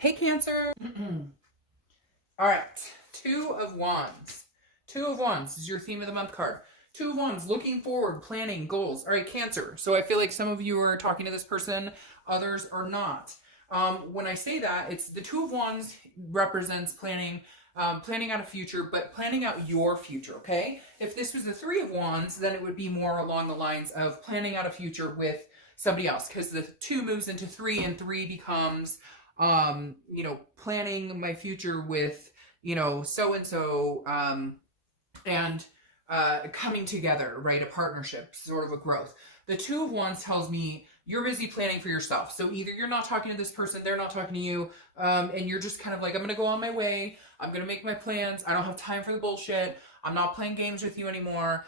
Hey, Cancer. All right. Two of Wands. Two of Wands is your theme of the month card. Two of Wands, looking forward, planning, goals. All right, Cancer. So I feel like some of you are talking to this person, others are not. When I say that, it's the Two of Wands represents planning, planning out a future, but planning out your future, okay? If this was the Three of Wands, then it would be more along the lines of planning out a future with somebody else, because the two moves into three, and three becomes planning my future with, so-and-so, and coming together, right? A partnership, sort of a growth. The Two of Wands tells me you're busy planning for yourself. So either you're not talking to this person, they're not talking to you, and you're just kind of like, I'm going to go on my way. I'm going to make my plans. I don't have time for the bullshit. I'm not playing games with you anymore.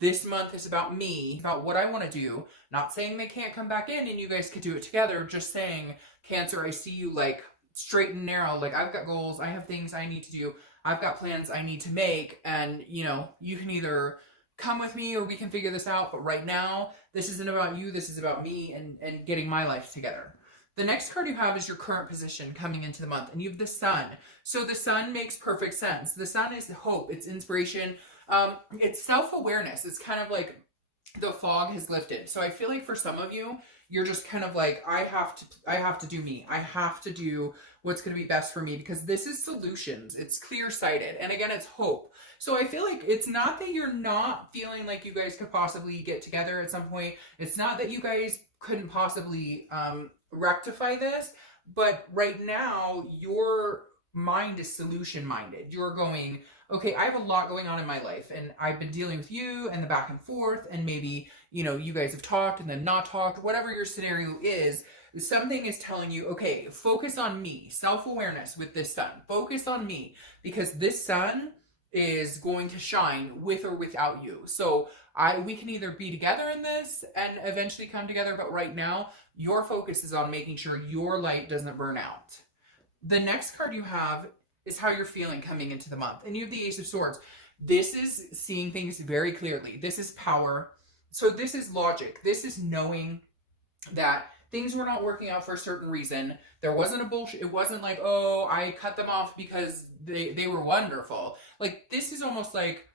This month is about me, about what I want to do. Not saying they can't come back in and you guys could do it together. Just saying, Cancer, I see you like straight and narrow. Like, I've got goals. I have things I need to do. I've got plans I need to make. And, you can either come with me or we can figure this out. But right now, this isn't about you. This is about me and getting my life together. The next card you have is your current position coming into the month. And you have the Sun. So the Sun makes perfect sense. The Sun is hope. It's inspiration. It's self-awareness. It's kind of like the fog has lifted. So I feel like for some of you, you're just kind of like, I have to do me. I have to do what's going to be best for me, because this is solutions. It's clear-sighted. And again, it's hope. So I feel like it's not that you're not feeling like you guys could possibly get together at some point. It's not that you guys couldn't possibly rectify this, but right now your mind is solution-minded. You're going, okay, I have a lot going on in my life, and I've been dealing with you and the back and forth, and maybe, you guys have talked and then not talked, whatever your scenario is, something is telling you, okay, focus on me, self-awareness with this Sun. Focus on me, because this Sun is going to shine with or without you. So we can either be together in this and eventually come together, but right now, your focus is on making sure your light doesn't burn out. The next card you have is how you're feeling coming into the month. And you have the Ace of Swords. This is seeing things very clearly. This is power. So this is logic. This is knowing that things were not working out for a certain reason. There wasn't a bullshit. It wasn't like, oh, I cut them off because they were wonderful. Like, this is almost like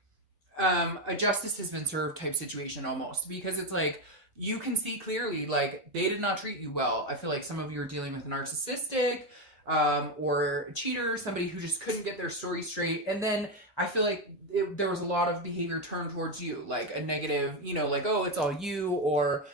a justice has been served type situation almost. Because it's like, you can see clearly, like, they did not treat you well. I feel like some of you are dealing with a narcissistic, or a cheater, somebody who just couldn't get their story straight. And then I feel like there was a lot of behavior turned towards you, like a negative, like, oh, it's all you, or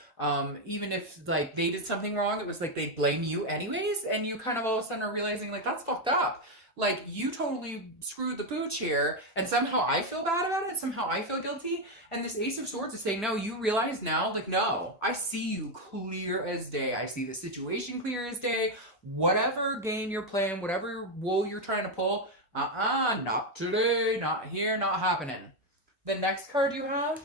even if like they did something wrong, it was like they blame you anyways, and you kind of all of a sudden are realizing, like, that's fucked up. Like, you totally screwed the pooch here, and somehow I feel bad about it, somehow I feel guilty. And this Ace of Swords is saying, no, you realize now, like, no, I see you clear as day. I see the situation clear as day. Whatever game you're playing, whatever wool you're trying to pull, not today, not here, not happening. The next card you have,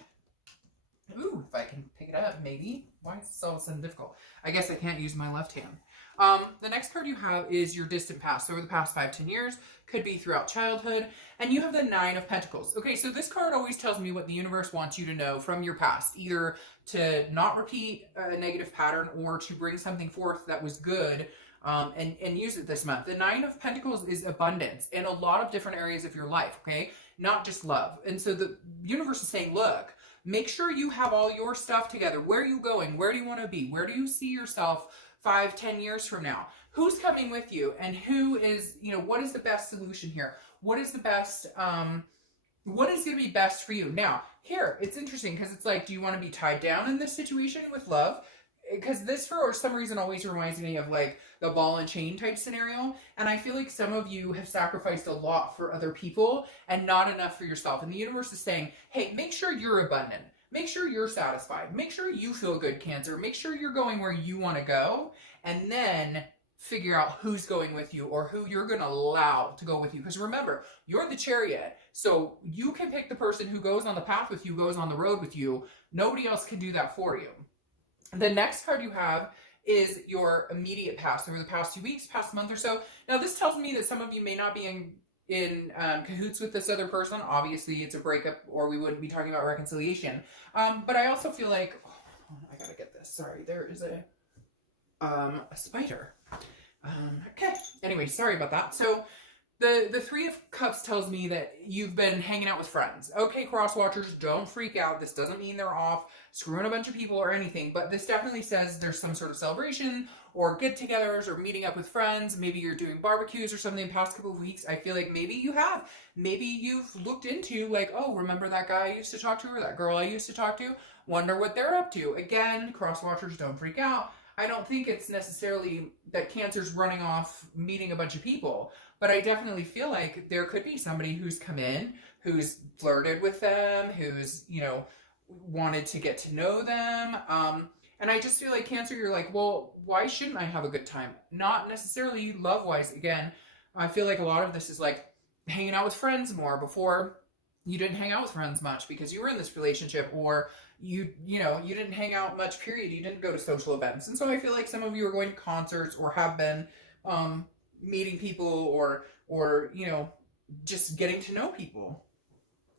ooh, if I can pick it up, maybe. Why is this all of a sudden difficult? I guess I can't use my left hand. The next card you have is your distant past. So over the past 5-10 years, could be throughout childhood. And you have the Nine of Pentacles. Okay, so this card always tells me what the universe wants you to know from your past. Either to not repeat a negative pattern, or to bring something forth that was good, and use it this month. The Nine of Pentacles is abundance in a lot of different areas of your life, okay? Not just love. And so the universe is saying, look, make sure you have all your stuff together. Where are you going? Where do you want to be? Where do you see yourself 5-10 years from now? Who's coming with you? And who is, what is the best solution here? What is the best, what is going to be best for you? Now, here, it's interesting because it's like, do you want to be tied down in this situation with love? Because this, for some reason, always reminds me of like the ball and chain type scenario. And I feel like some of you have sacrificed a lot for other people and not enough for yourself. And the universe is saying, hey, make sure you're abundant. Make sure you're satisfied. Make sure you feel good, Cancer. Make sure you're going where you want to go. And then figure out who's going with you, or who you're going to allow to go with you. Because remember, you're the Chariot. So you can pick the person who goes on the path with you, goes on the road with you. Nobody else can do that for you. The next card you have is your immediate past, over the past 2 weeks, past month or so. Now, this tells me that some of you may not be in cahoots with this other person. Obviously, it's a breakup, or we wouldn't be talking about reconciliation. But I also feel like, oh, I gotta get this. Sorry, there is a spider. Okay, Anyway, sorry about that. So the Three of Cups tells me that you've been hanging out with friends. Okay, cross watchers, don't freak out. This doesn't mean they're off screwing a bunch of people or anything, but this definitely says there's some sort of celebration or get-togethers or meeting up with friends. Maybe you're doing barbecues or something the past couple of weeks. I feel like maybe you have. Maybe you've looked into like, oh, remember that guy I used to talk to or that girl I used to talk to? Wonder what they're up to. Again, cross watchers, don't freak out. I don't think it's necessarily that Cancer's running off meeting a bunch of people, but I definitely feel like there could be somebody who's come in, who's flirted with them, who's, you know, wanted to get to know them. And I just feel like Cancer, you're like, well, why shouldn't I have a good time? Not necessarily love-wise. Again, I feel like a lot of this is like hanging out with friends more. Before, you didn't hang out with friends much because you were in this relationship, or you didn't hang out much, period. You didn't go to social events. And so I feel like some of you are going to concerts or have been meeting people or you know, just getting to know people.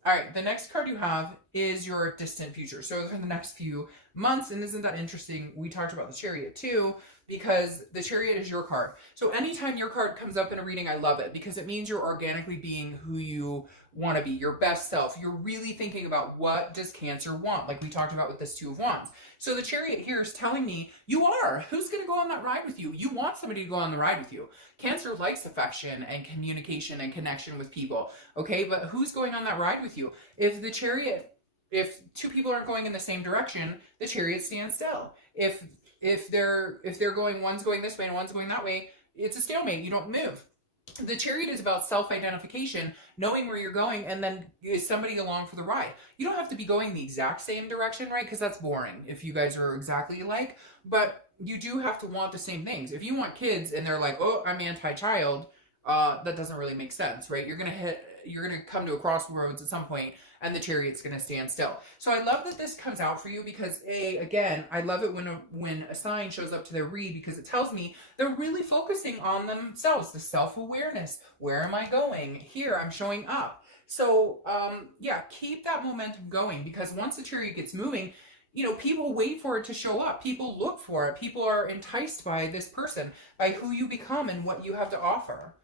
All right, the next card you have is your distant future. So for the next few months, and isn't that interesting? We talked about the Chariot too, because the Chariot is your card. So anytime your card comes up in a reading, I love it because it means you're organically being who you want to be, your best self. You're really thinking about what does Cancer want, like we talked about with this Two of Wands. So the Chariot here is telling me you are. Who's going to go on that ride with you? You want somebody to go on the ride with you. Cancer likes affection and communication and connection with people, okay? But who's going on that ride with you? If the Chariot, if two people aren't going in the same direction, the Chariot stands still. If they're going, one's going this way and one's going that way, it's a stalemate. You don't move. The Chariot is about self-identification, knowing where you're going, and then is somebody along for the ride. You don't have to be going the exact same direction, right? Because that's boring if you guys are exactly alike. But you do have to want the same things. If you want kids and they're like, oh, I'm anti-child, that doesn't really make sense, right? You're gonna come to a crossroads at some point, and the Chariot's gonna stand still. So I love that this comes out for you because again, I love it when a sign shows up to their read, because it tells me they're really focusing on themselves, the self-awareness. Where am I going? Here, I'm showing up. So yeah, keep that momentum going, because once the Chariot gets moving, you know, people wait for it to show up. People look for it. People are enticed by this person, by who you become and what you have to offer.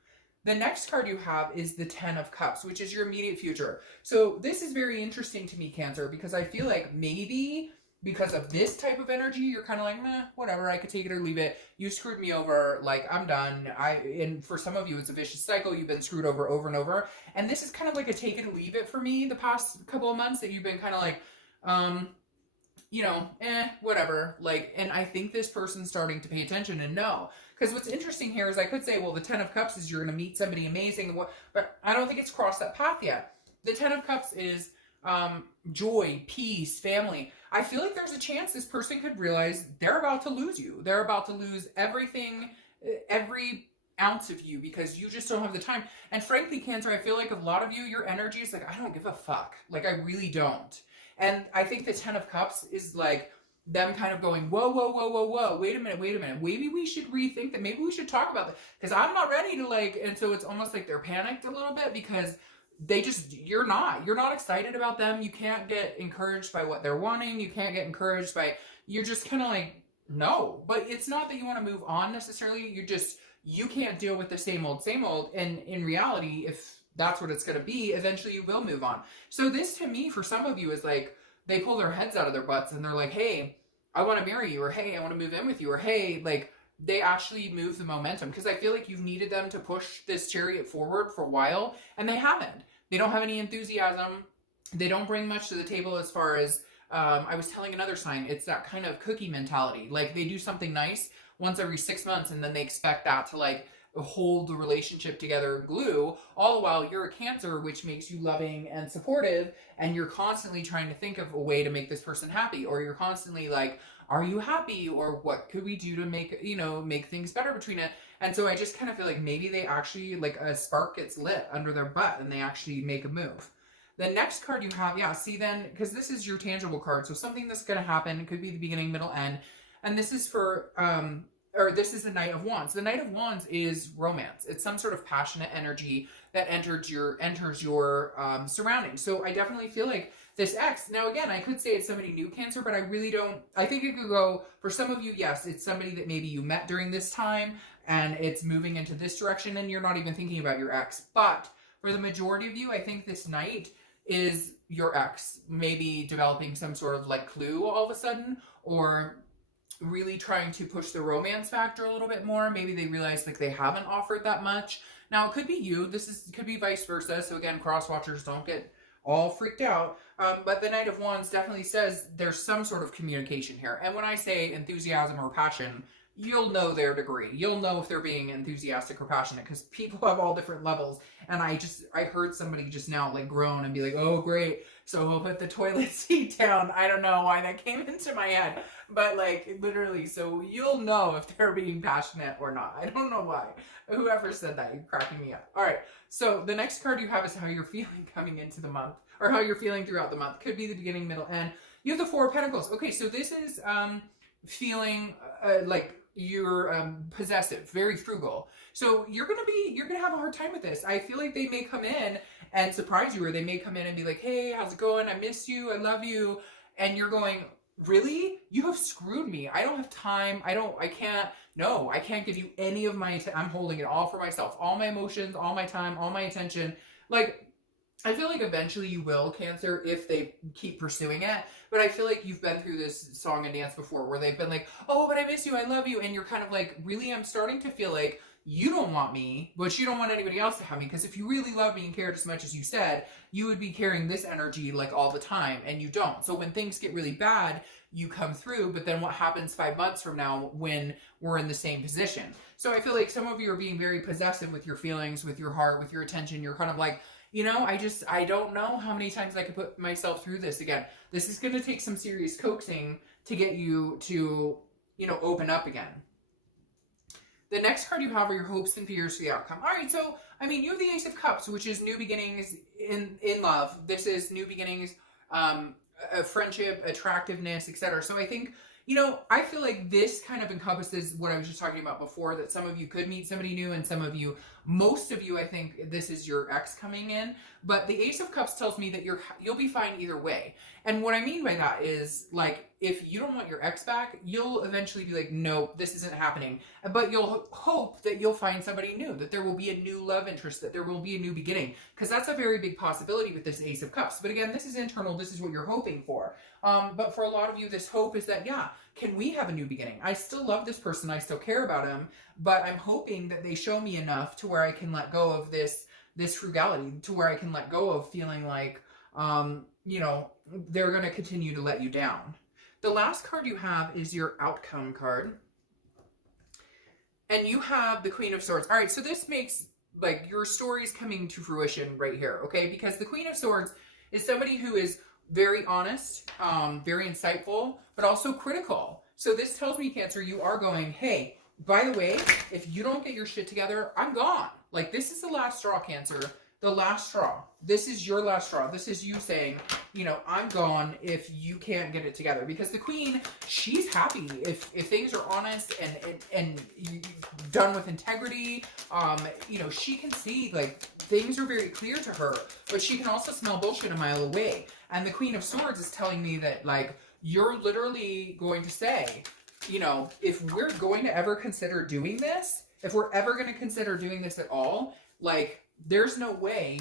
The next card you have is the Ten of Cups, which is your immediate future. So this is very interesting to me, Cancer, because I feel like maybe because of this type of energy, you're kind of like, meh, whatever, I could take it or leave it. You screwed me over, like, I'm done. And for some of you, it's a vicious cycle. You've been screwed over and over. And this is kind of like a take it or leave it for me the past couple of months, that you've been kind of like, you know, whatever. Like, and I think this person's starting to pay attention and know. Because what's interesting here is I could say, well, the Ten of Cups is you're going to meet somebody amazing, but I don't think it's crossed that path yet. The Ten of Cups is joy, peace, family. I feel like there's a chance this person could realize they're about to lose you. They're about to lose everything, every ounce of you, because you just don't have the time. And frankly, Cancer, I feel like a lot of you, your energy is like, I don't give a fuck. Like, I really don't. And I think the Ten of Cups is like them kind of going, whoa, whoa, whoa, whoa, whoa, wait a minute. Maybe we should rethink that. Maybe we should talk about that, because I'm not ready to like, and so it's almost like they're panicked a little bit because they just, you're not excited about them. You can't get encouraged by what they're wanting. You can't get encouraged by, you're just kind of like, no. But it's not that you want to move on necessarily. You can't deal with the same old. And in reality, if that's what it's going to be, eventually you will move on. So this to me, for some of you, is like, they pull their heads out of their butts and they're like, hey, I want to marry you, or hey, I want to move in with you, or hey, like, they actually move the momentum, because I feel like you've needed them to push this Chariot forward for a while, and they haven't. They don't have any enthusiasm. They don't bring much to the table as far as, I was telling another sign, it's that kind of cookie mentality. Like, they do something nice once every 6 months, and then they expect that to, like, hold the relationship together, glue, all the while you're a Cancer, which makes you loving and supportive, and you're constantly trying to think of a way to make this person happy, or you're constantly like, are you happy, or what could we do to make things better between it? And so I just kind of feel like maybe they actually, like, a spark gets lit under their butt and they actually make a move. The next card you have, yeah, see then, because this is your tangible card, so something that's going to happen, it could be the beginning, middle, end, and this is for, or this is the Knight of Wands. The Knight of Wands is romance. It's some sort of passionate energy that enters your surroundings. So I definitely feel like this X, now again, I could say it's somebody new, Cancer, but I really don't, I think it could go, for some of you, yes, it's somebody that maybe you met during this time, and it's moving into this direction and you're not even thinking about your ex. But for the majority of you, I think this night is your ex maybe developing some sort of like clue all of a sudden, or really trying to push the romance factor a little bit more. Maybe they realize like they haven't offered that much. Now it could be you, could be vice versa. So again, cross watchers, don't get all freaked out. But the Knight of Wands definitely says there's some sort of communication here. And when I say enthusiasm or passion, you'll know their degree. You'll know if they're being enthusiastic or passionate, because people have all different levels. And I heard somebody just now like groan and be like, oh great, so we'll put the toilet seat down. I don't know why that came into my head, but like literally, so you'll know if they're being passionate or not. I don't know why. Whoever said that, you're cracking me up. All right, so the next card you have is how you're feeling coming into the month, or how you're feeling throughout the month. Could be the beginning, middle, end. You have the Four of Pentacles. Okay, so this is feeling like you're possessive, very frugal. So you're gonna have a hard time with this. I feel like they may come in and surprise you, or they may come in and be like, hey, how's it going? I miss you, I love you. And you're going, really? You have screwed me. I don't have time. I can't give you any of my, I'm holding it all for myself. All my emotions, all my time, all my attention. Like, I feel like eventually you will, Cancer, if they keep pursuing it. But I feel like you've been through this song and dance before where they've been like, oh, but I miss you, I love you. And you're kind of like, really, I'm starting to feel like you don't want me, but you don't want anybody else to have me. Because if you really love me and cared as much as you said, you would be carrying this energy like all the time, and you don't. So when things get really bad, you come through, but then what happens 5 months from now when we're in the same position? So I feel like some of you are being very possessive with your feelings, with your heart, with your attention. You're kind of like, you know, I don't know how many times I could put myself through this again. This is going to take some serious coaxing to get you to, you know, open up again. The next card you have are your hopes and fears for the outcome. All right, so, I mean, you have the Ace of Cups, which is new beginnings in love. This is new beginnings, friendship, attractiveness, etc. So I think, you know, I feel like this kind of encompasses what I was just talking about before, that some of you could meet somebody new, and some of you, most of you, I think this is your ex coming in. But the Ace of Cups tells me that you'll be fine either way. And what I mean by that is, like, if you don't want your ex back, you'll eventually be like, no, this isn't happening. But you'll hope that you'll find somebody new, that there will be a new love interest, that there will be a new beginning. Because that's a very big possibility with this Ace of Cups. But again, this is internal. This is what you're hoping for. But for a lot of you, this hope is that, yeah, can we have a new beginning? I still love this person. I still care about him. But I'm hoping that they show me enough to where I can let go of this frugality, to where I can let go of feeling like, you know, they're going to continue to let you down. The last card you have is your outcome card. And you have the Queen of Swords. All right, so this makes, like, your stories coming to fruition right here, okay? Because the Queen of Swords is somebody who is very honest, very insightful, but also critical. So this tells me, Cancer, you are going, hey, by the way, if you don't get your shit together, I'm gone. Like, this is the last straw, Cancer. The last straw. This is your last straw. This is you saying, you know, I'm gone if you can't get it together. Because the Queen, she's happy if things are honest and done with integrity. You know, she can see, like, things are very clear to her, but she can also smell bullshit a mile away. And the Queen of Swords is telling me that, like, you're literally going to say, you know, if we're going to ever consider doing this, if we're ever going to consider doing this at all, like, there's no way,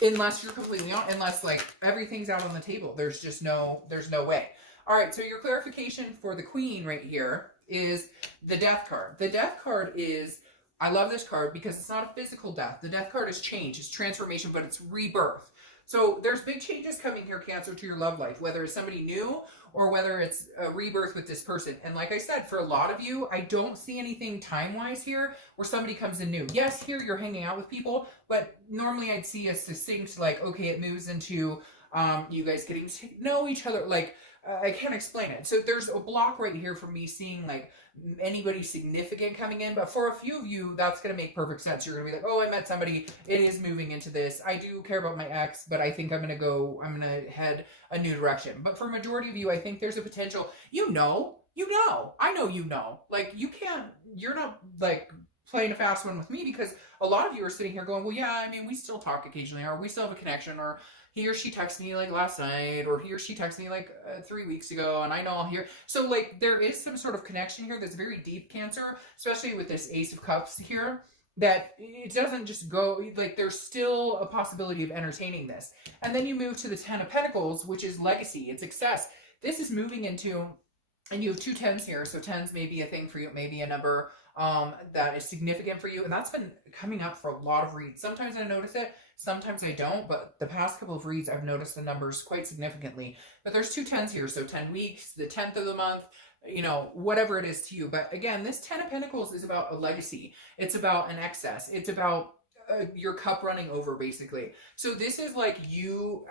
unless you're completely on, unless, like, everything's out on the table. There's no way. All right, so your clarification for the Queen right here is the Death card. The Death card is, I love this card because it's not a physical death. The Death card is change, it's transformation, but it's rebirth. So there's big changes coming here, Cancer, to your love life, whether it's somebody new or whether it's a rebirth with this person. And like I said, for a lot of you, I don't see anything time-wise here where somebody comes in new. Yes, here you're hanging out with people, but normally I'd see a succinct, like, okay, it moves into you guys getting to know each other. Like, I can't explain it. So there's a block right here for me seeing, like, anybody significant coming in. But for a few of you, that's going to make perfect sense. You're going to be like, oh, I met somebody. It is moving into this. I do care about my ex, but I think I'm going to head a new direction. But for a majority of you, I think there's a potential, I know, like, you're not, like, playing a fast one with me, because a lot of you are sitting here going, well, yeah, I mean, we still talk occasionally, or we still have a connection, or he or she texted me like last night, or he or she texted me like 3 weeks ago, and I know I'll hear. So like there is some sort of connection here that's very deep, Cancer, especially with this Ace of Cups here, that it doesn't just go, like there's still a possibility of entertaining this. And then you move to the Ten of Pentacles, which is legacy and success. This is moving into, and you have 2 tens here, so tens may be a thing for you, maybe a number that is significant for you, and that's been coming up for a lot of reads. Sometimes I notice it, sometimes I don't, but the past couple of reads I've noticed the numbers quite significantly. But there's 2 tens here, so 10 weeks, the 10th of the month, you know, whatever it is to you. But again, this 10 of Pentacles is about a legacy. It's about an excess. It's about your cup running over, basically. So this is like you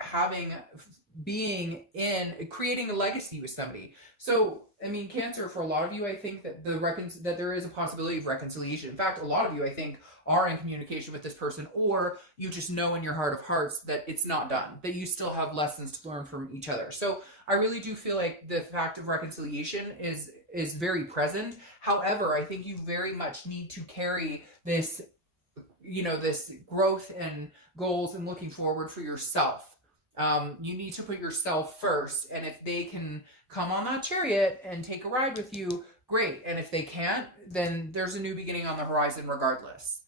being in creating a legacy with somebody. So I mean, Cancer, for a lot of you, I think that that there is a possibility of reconciliation. In fact, a lot of you, I think, are in communication with this person, or you just know in your heart of hearts that it's not done, that you still have lessons to learn from each other. So I really do feel like the fact of reconciliation is very present. However, I think you very much need to carry this, you know, this growth and goals and looking forward for yourself. You need to put yourself first, and if they can come on that chariot and take a ride with you, great. And if they can't, then there's a new beginning on the horizon regardless.